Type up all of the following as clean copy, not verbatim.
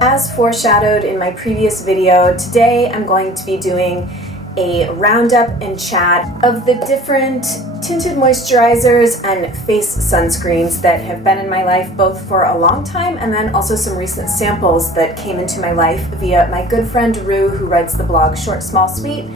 As foreshadowed in my previous video, today I'm going to be doing a roundup and chat of the different tinted moisturizers and face sunscreens that have been in my life both for a long time and then also some recent samples that came into my life via my good friend Rue, who writes the blog Short Small Sweet.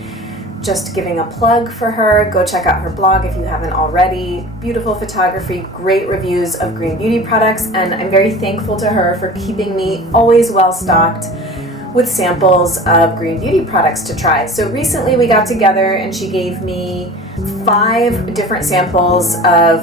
Just giving a plug for her. Go check out her blog if you haven't already. Beautiful photography, great reviews of green beauty products, and I'm very thankful to her for keeping me always well stocked with samples of green beauty products to try. So recently we got together and she gave me 5 different samples of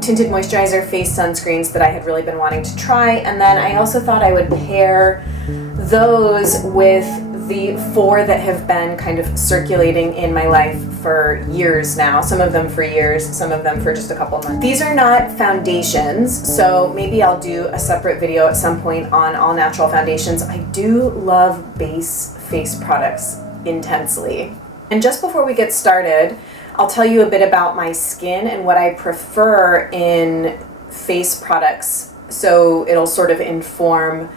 tinted moisturizer face sunscreens that I had really been wanting to try, and then I also thought I would pair those with the 4 that have been kind of circulating in my life for years now. Some of them for years, some of them for just a couple months. These are not foundations, so maybe I'll do a separate video at some point on all natural foundations. I do love base face products intensely. And just before we get started, I'll tell you a bit about my skin and what I prefer in face products, so it'll sort of inform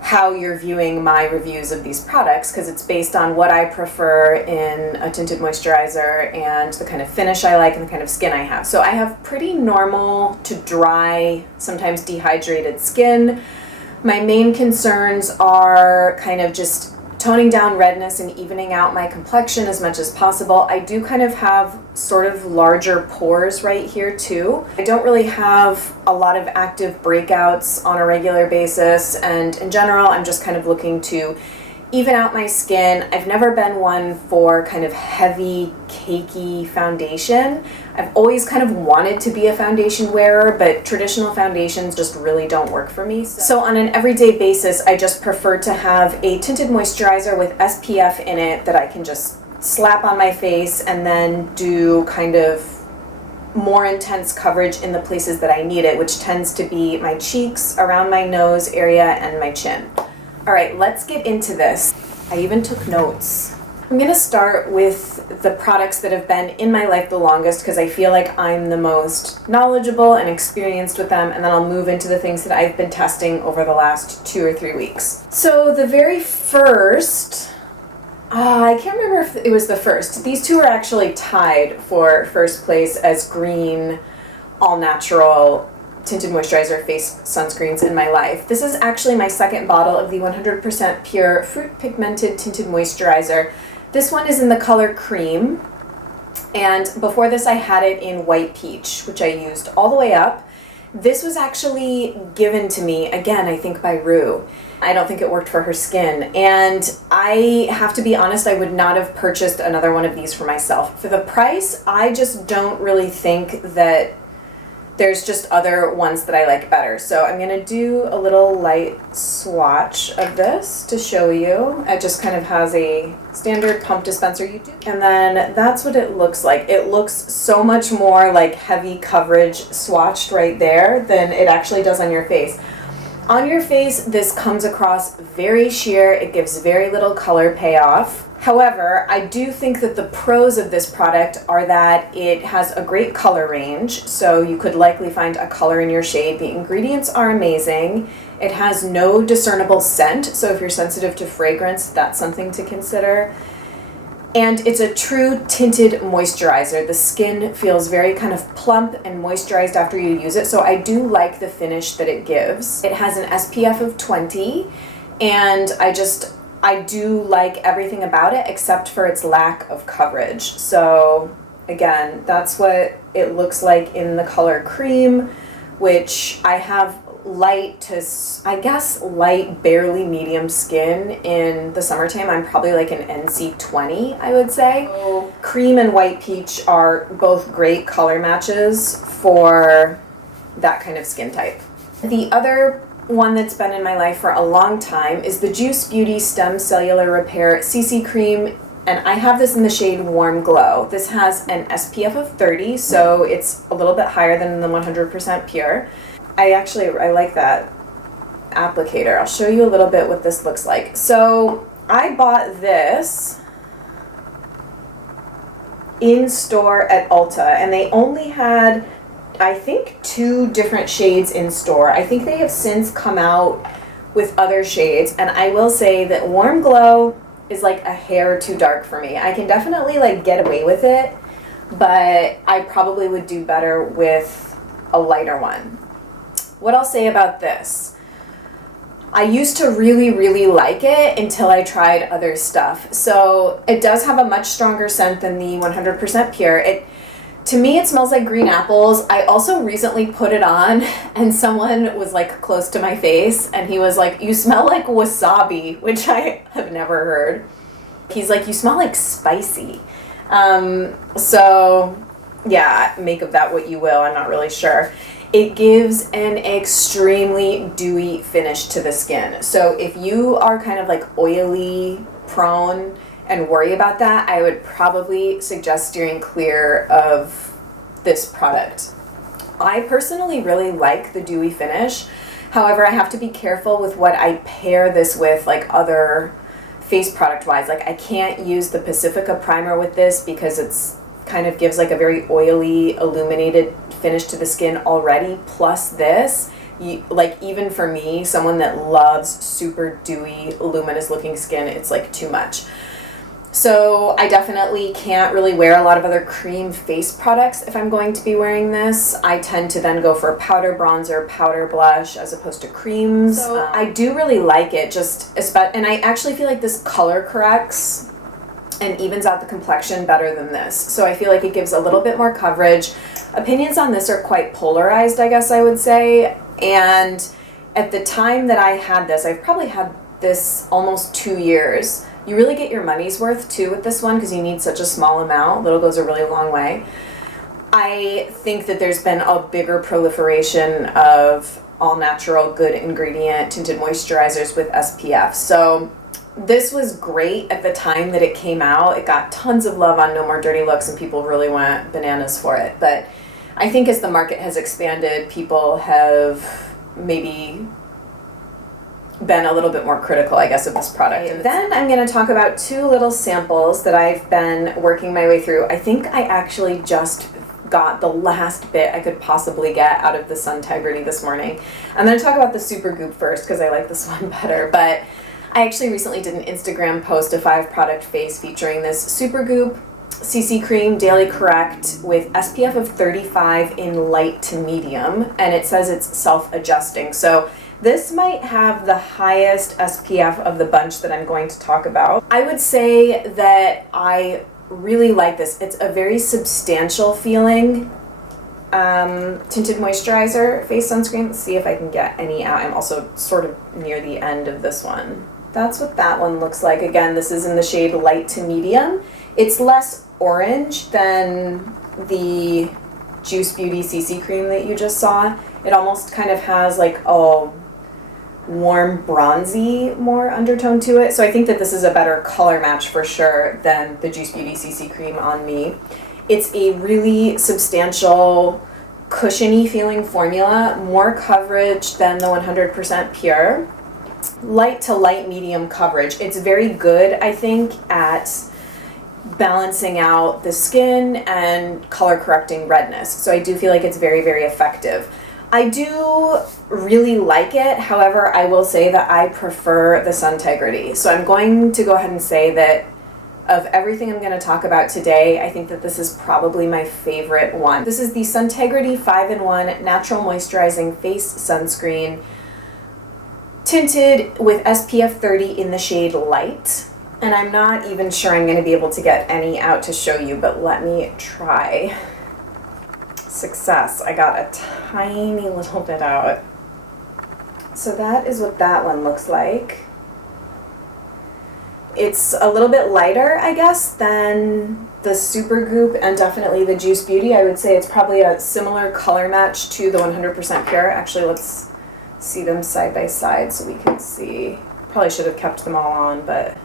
how you're viewing my reviews of these products, because it's based on what I prefer in a tinted moisturizer and the kind of finish I like and the kind of skin I have. So I have pretty normal to dry, sometimes dehydrated skin. My main concerns are kind of just toning down redness and evening out my complexion as much as possible. I do kind of have sort of larger pores right here too. I don't really have a lot of active breakouts on a regular basis, and in general I'm just kind of looking to even out my skin. I've never been one for kind of heavy, cakey foundation. I've always kind of wanted to be a foundation wearer, but traditional foundations just really don't work for me. So on an everyday basis, I just prefer to have a tinted moisturizer with SPF in it that I can just slap on my face and then do kind of more intense coverage in the places that I need it, which tends to be my cheeks, around my nose area, and my chin. All right, let's get into this. I even took notes. I'm gonna start with the products that have been in my life the longest because I feel like I'm the most knowledgeable and experienced with them, and then I'll move into the things that I've been testing over the last 2 or 3 weeks. So the very first, I can't remember if it was the first. These two are actually tied for first place as green, all-natural tinted moisturizer face sunscreens in my life. This is actually my second bottle of the 100% pure fruit pigmented tinted moisturizer. This one is in the color CREME, and before this I had it in white peach, which I used all the way up. This was actually given to me, again, I think by Rue. I don't think it worked for her skin, and I have to be honest, I would not have purchased another one of these for myself. For the price, I just don't really think that there's just other ones that I like better. So I'm gonna do a little light swatch of this to show you. It just kind of has a standard pump dispenser you do. And then that's what it looks like. It looks so much more like heavy coverage swatched right there than it actually does on your face. On your face, this comes across very sheer. It gives very little color payoff. However, I do think that the pros of this product are that it has a great color range, so you could likely find a color in your shade. The ingredients are amazing. It has no discernible scent, so if you're sensitive to fragrance, that's something to consider. And it's a true tinted moisturizer. The skin feels very kind of plump and moisturized after you use it, so I do like the finish that it gives. It has an SPF of 20, and I do like everything about it except for its lack of coverage. So again, that's what it looks like in the color CREME, which I have light to, I guess, light, barely medium skin in the summertime. I'm probably like an NC 20, I would say. So CREME and white peach are both great color matches for that kind of skin type. The other one that's been in my life for a long time is the Juice Beauty Stem Cellular Repair CC Cream, and I have this in the shade Warm Glow. This has an SPF of 30, so it's a little bit higher than the 100% pure. I like that applicator. I'll show you a little bit what this looks like. So I bought this in store at Ulta, and they only had I think 2 different shades in store. I think they have since come out with other shades, and I will say that Warm Glow is like a hair too dark for me. I can definitely like get away with it, but I probably would do better with a lighter one. What I'll say about this, I used to really like it until I tried other stuff. So it does have a much stronger scent than the 100% Pure. To me, it smells like green apples. I also recently put it on and someone was like close to my face and he was like, "You smell like wasabi," which I have never heard. He's like, "You smell like spicy." So yeah, make of that what you will. I'm not really sure. It gives an extremely dewy finish to the skin. So if you are kind of like oily prone and worry about that, I would probably suggest steering clear of this product. I personally really like the dewy finish. However, I have to be careful with what I pair this with, like other face product wise. Like I can't use the Pacifica primer with this because it's kind of gives like a very oily illuminated finish to the skin already, plus this, like even for me, someone that loves super dewy luminous looking skin, it's like too much. So I definitely can't really wear a lot of other cream face products if I'm going to be wearing this. I tend to then go for powder bronzer, powder blush as opposed to creams. So I do really like it, and I actually feel like this color corrects and evens out the complexion better than this. So I feel like it gives a little bit more coverage. Opinions on this are quite polarized, I guess I would say. And at the time that I had this, I've probably had this almost 2 years. You really get your money's worth too with this one because you need such a small amount. Little goes a really long way. I think that there's been a bigger proliferation of all natural, good ingredient tinted moisturizers with SPF. So this was great at the time that it came out. It got tons of love on No More Dirty Looks and people really went bananas for it. But I think as the market has expanded, people have maybe been a little bit more critical, I guess, of this product. And then I'm going to talk about 2 little samples that I've been working my way through. I think I actually just got the last bit I could possibly get out of the Suntegrity this morning. I'm going to talk about the Super Goop first because I like this one better, but I actually recently did an Instagram post, a 5-product face featuring this Super Goop CC Cream Daily Correct with SPF of 35 in light to medium, and it says it's self-adjusting. So this might have the highest SPF of the bunch that I'm going to talk about. I would say that I really like this. It's a very substantial feeling tinted moisturizer face sunscreen. Let's see if I can get any out. I'm also sort of near the end of this one. That's what that one looks like. Again, this is in the shade light to medium. It's less orange than the Juice Beauty CC cream that you just saw. It almost kind of has like a warm bronzy more undertone to it. So I think that this is a better color match for sure than the Juice Beauty CC cream on me. It's a really substantial, cushiony feeling formula, more coverage than the 100% Pure. Light to light medium coverage. It's very good, I think, at balancing out the skin and color correcting redness. So I do feel like it's very effective. I do really like it. However, I will say that I prefer the Suntegrity. So I'm going to go ahead and say that of everything I'm going to talk about today, I think that this is probably my favorite one. This is the Suntegrity 5-in-1 Natural Moisturizing Face Sunscreen, tinted with SPF 30 in the shade Light. And I'm not even sure I'm going to be able to get any out to show you, but let me try. Success. I got a tiny little bit out. So that is what that one looks like. It's a little bit lighter, I guess, than the Super Goop and definitely the Juice Beauty. I would say it's probably a similar color match to the 100% Pure. Actually, let's see them side by side so we can see. Probably should have kept them all on, but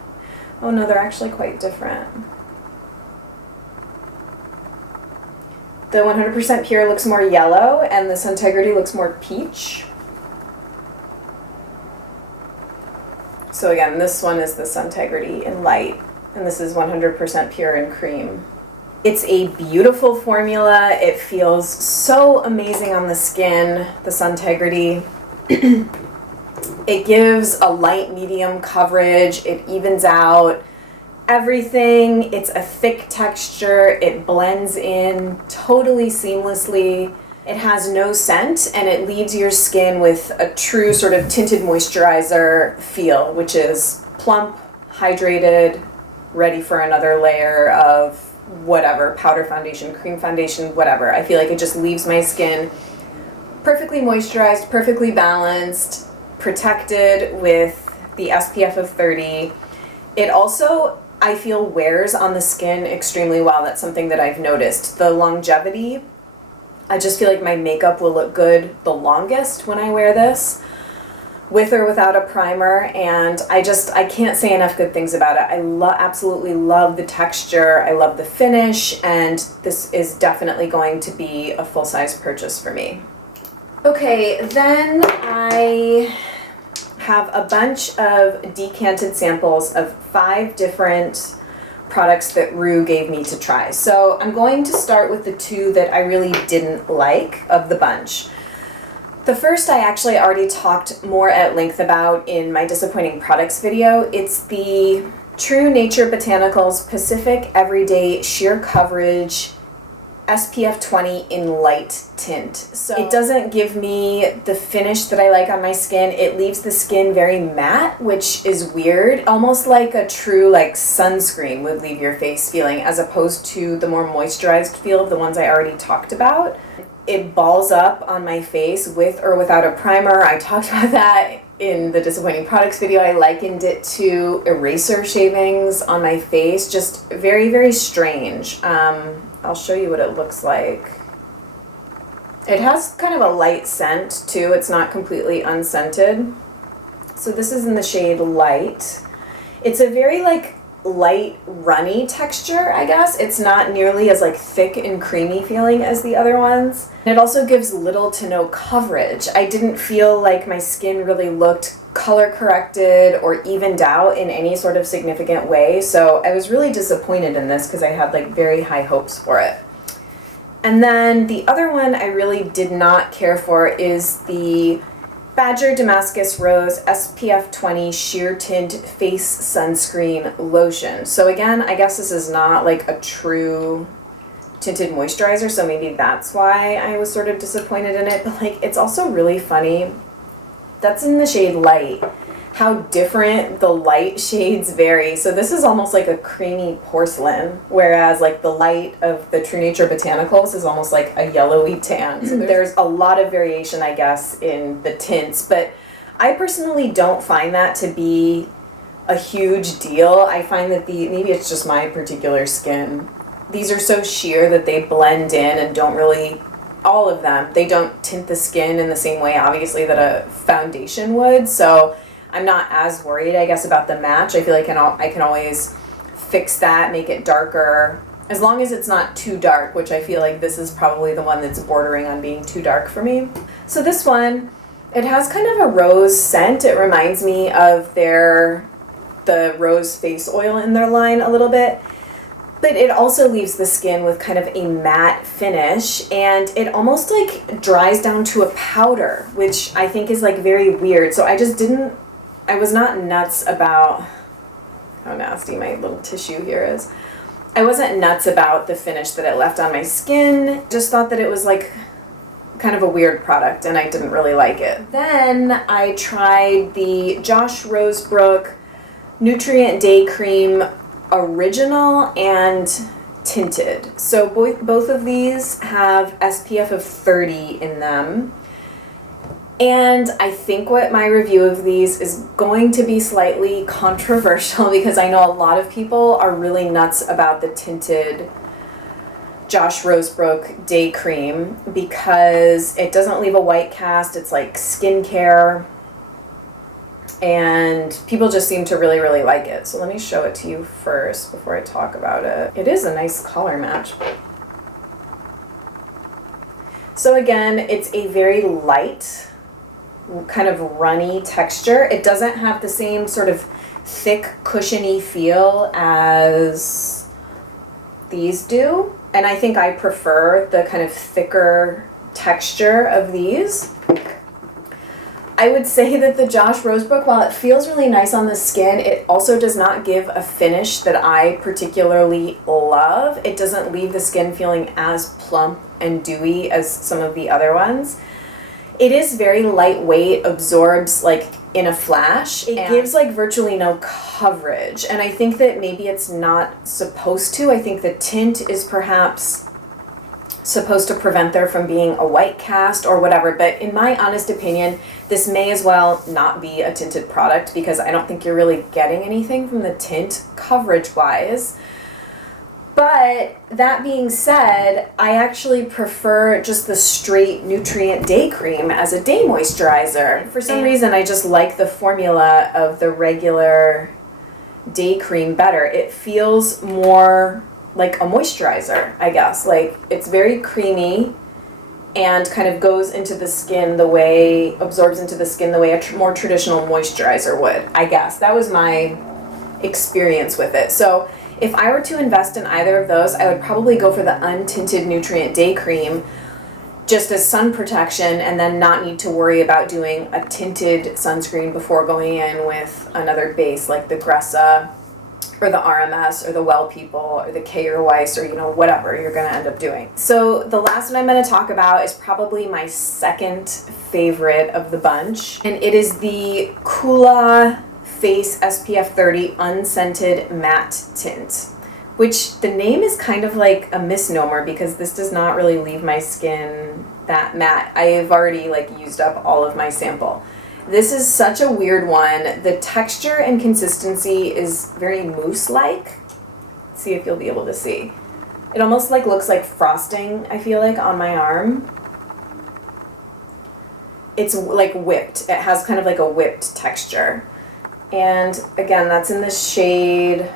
oh no, they're actually quite different. The 100% Pure looks more yellow and the Suntegrity looks more peach. So again, this one is the Suntegrity in light, and this is 100% Pure in cream. It's a beautiful formula. It feels so amazing on the skin, the Suntegrity. It gives a light medium coverage. It evens out everything. It's a thick texture. It blends in totally seamlessly. It has no scent, and it leaves your skin with a true sort of tinted moisturizer feel, which is plump, hydrated, ready for another layer of whatever, powder foundation, cream foundation, whatever. I feel like it just leaves my skin perfectly moisturized, perfectly balanced, protected with the SPF of 30. It also, I feel, wears on the skin extremely well. That's something that I've noticed. The longevity, I just feel like my makeup will look good the longest when I wear this, with or without a primer, and I can't say enough good things about it. I absolutely love the texture, I love the finish, and this is definitely going to be a full-size purchase for me. Okay, then I have a bunch of decanted samples of 5 different products that Rue gave me to try. So I'm going to start with the 2 that I really didn't like of the bunch. The first I actually already talked more at length about in my disappointing products video. It's the True Nature Botanicals Pacific Everyday Sheer Coverage SPF 20 in light tint. So it doesn't give me the finish that I like on my skin. It leaves the skin very matte, which is weird. Almost like a true like sunscreen would leave your face feeling, as opposed to the more moisturized feel of the ones I already talked about. It balls up on my face with or without a primer. I talked about that in the disappointing products video. I likened it to eraser shavings on my face. Just very, very strange. I'll show you what it looks like. It has kind of a light scent too. It's not completely unscented. So this is in the shade Light. It's a very like light runny texture, I guess. It's not nearly as like thick and creamy feeling as the other ones. It also gives little to no coverage. I didn't feel like my skin really looked color corrected or evened out in any sort of significant way, so I was really disappointed in this because I had like very high hopes for it. And then the other one I really did not care for is the Badger Damascus Rose SPF 20 Sheer Tint Face Sunscreen Lotion. So again, I guess this is not like a true tinted moisturizer, so maybe that's why I was sort of disappointed in it, but like it's also really funny. That's in the shade Light. How different the light shades vary. So this is almost like a creamy porcelain, whereas like the light of the True Nature Botanicals is almost like a yellowy tan. So there's a lot of variation, I guess, in the tints, but I personally don't find that to be a huge deal. I find that maybe it's just my particular skin. These are so sheer that they blend in and don't really, all of them, they don't tint the skin in the same way, obviously, that a foundation would. So I'm not as worried, I guess, about the match. I feel like I can always fix that, make it darker, as long as it's not too dark, which I feel like this is probably the one that's bordering on being too dark for me. So this one, it has kind of a rose scent. It reminds me of the rose face oil in their line a little bit. But it also leaves the skin with kind of a matte finish, and it almost like dries down to a powder, which I think is like very weird. So I was not nuts about how nasty my little tissue here is. I wasn't nuts about the finish that it left on my skin. Just thought that it was like kind of a weird product and I didn't really like it. Then I tried the Josh Rosebrook Nutrient Day Cream Original and Tinted. So both of these have SPF of 30 in them. And I think what my review of these is going to be slightly controversial because I know a lot of people are really nuts about the tinted Josh Rosebrook Day Cream because it doesn't leave a white cast. It's like skincare. And people just seem to really, really like it. So let me show it to you first before I talk about it. It is a nice color match. So again, it's a very light, kind of runny texture. It doesn't have the same sort of thick, cushiony feel as these do. And I think I prefer the kind of thicker texture of these. I would say that the Josh Rosebrook, while it feels really nice on the skin, it also does not give a finish that I particularly love. It doesn't leave the skin feeling as plump and dewy as some of the other ones. It is very lightweight, absorbs like in a flash. It gives like virtually no coverage, and I think that maybe it's not supposed to. I think the tint is perhaps supposed to prevent there from being a white cast or whatever, but in my honest opinion, this may as well not be a tinted product because I don't think you're really getting anything from the tint coverage-wise. But that being said, I actually prefer just the straight Nutrient Day Cream as a day moisturizer. For some reason, I just like the formula of the regular day cream better. It feels more like a moisturizer, I guess. Like, it's very creamy and kind of goes into the skin the way, absorbs into the skin the way a more traditional moisturizer would, I guess. That was my experience with it. So if I were to invest in either of those, I would probably go for the untinted Nutrient Day Cream just as sun protection and then not need to worry about doing a tinted sunscreen before going in with another base like the Gressa or the RMS or the Well People or the K or Weiss or, you know, whatever you're going to end up doing. So the last one I'm going to talk about is probably my second favorite of the bunch, and it is the Coola Face SPF 30 Unscented Matte Tint, which the name is kind of like a misnomer because this does not really leave my skin that matte. I have already like used up all of my sample. This is such a weird one. The texture and consistency is very mousse-like. Let's see if you'll be able to see. It almost like looks like frosting, I feel like, on my arm. It's like whipped. It has kind of like a whipped texture. And again, that's in the shade,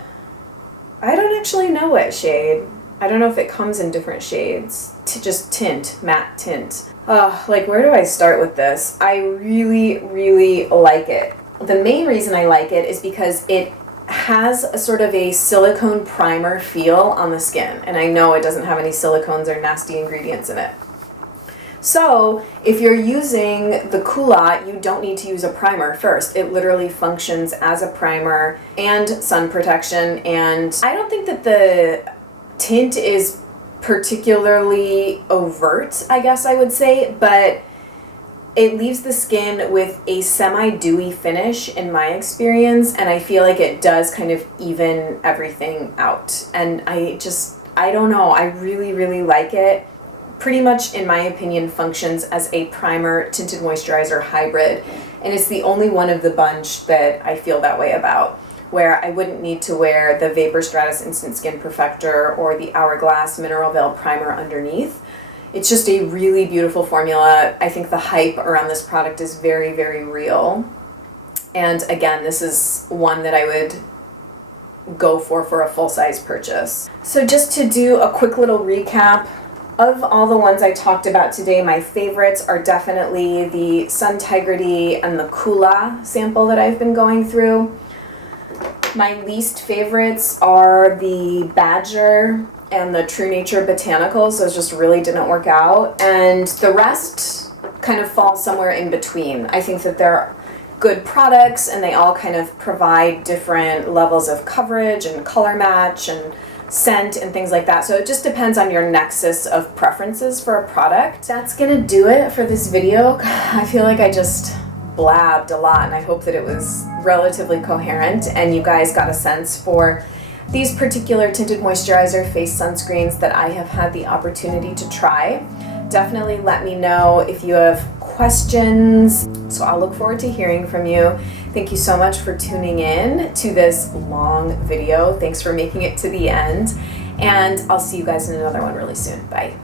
I don't actually know what shade. I don't know if it comes in different shades. Just tint, matte tint. Like, where do I start with this? I really, really like it. The main reason I like it is because it has a sort of a silicone primer feel on the skin. And I know it doesn't have any silicones or nasty ingredients in it. So if you're using the Coola, you don't need to use a primer first. It literally functions as a primer and sun protection. And I don't think that the tint is particularly overt, I guess I would say, but it leaves the skin with a semi-dewy finish in my experience, and I feel like it does kind of even everything out. And I don't know, I really, really like it. Pretty much, in my opinion, functions as a primer tinted moisturizer hybrid, and it's the only one of the bunch that I feel that way about, where I wouldn't need to wear the Vapor Stratus Instant Skin Perfector or the Hourglass Mineral Veil Primer underneath. It's just a really beautiful formula. I think the hype around this product is very, very real. And again, this is one that I would go for a full-size purchase. So just to do a quick little recap, of all the ones I talked about today, my favorites are definitely the Suntegrity and the Coola sample that I've been going through. My least favorites are the Badger and the True Nature Botanicals. Those just really didn't work out. And the rest kind of fall somewhere in between. I think that they're good products and they all kind of provide different levels of coverage and color match and scent and things like that. So it just depends on your nexus of preferences for a product. That's gonna do it for this video. I feel like I just blabbed a lot, and I hope that it was relatively coherent and you guys got a sense for these particular tinted moisturizer face sunscreens that I have had the opportunity to try. Definitely let me know if you have questions. So I'll look forward to hearing from you. Thank you so much for tuning in to this long video. Thanks for making it to the end, and I'll see you guys in another one really soon. Bye.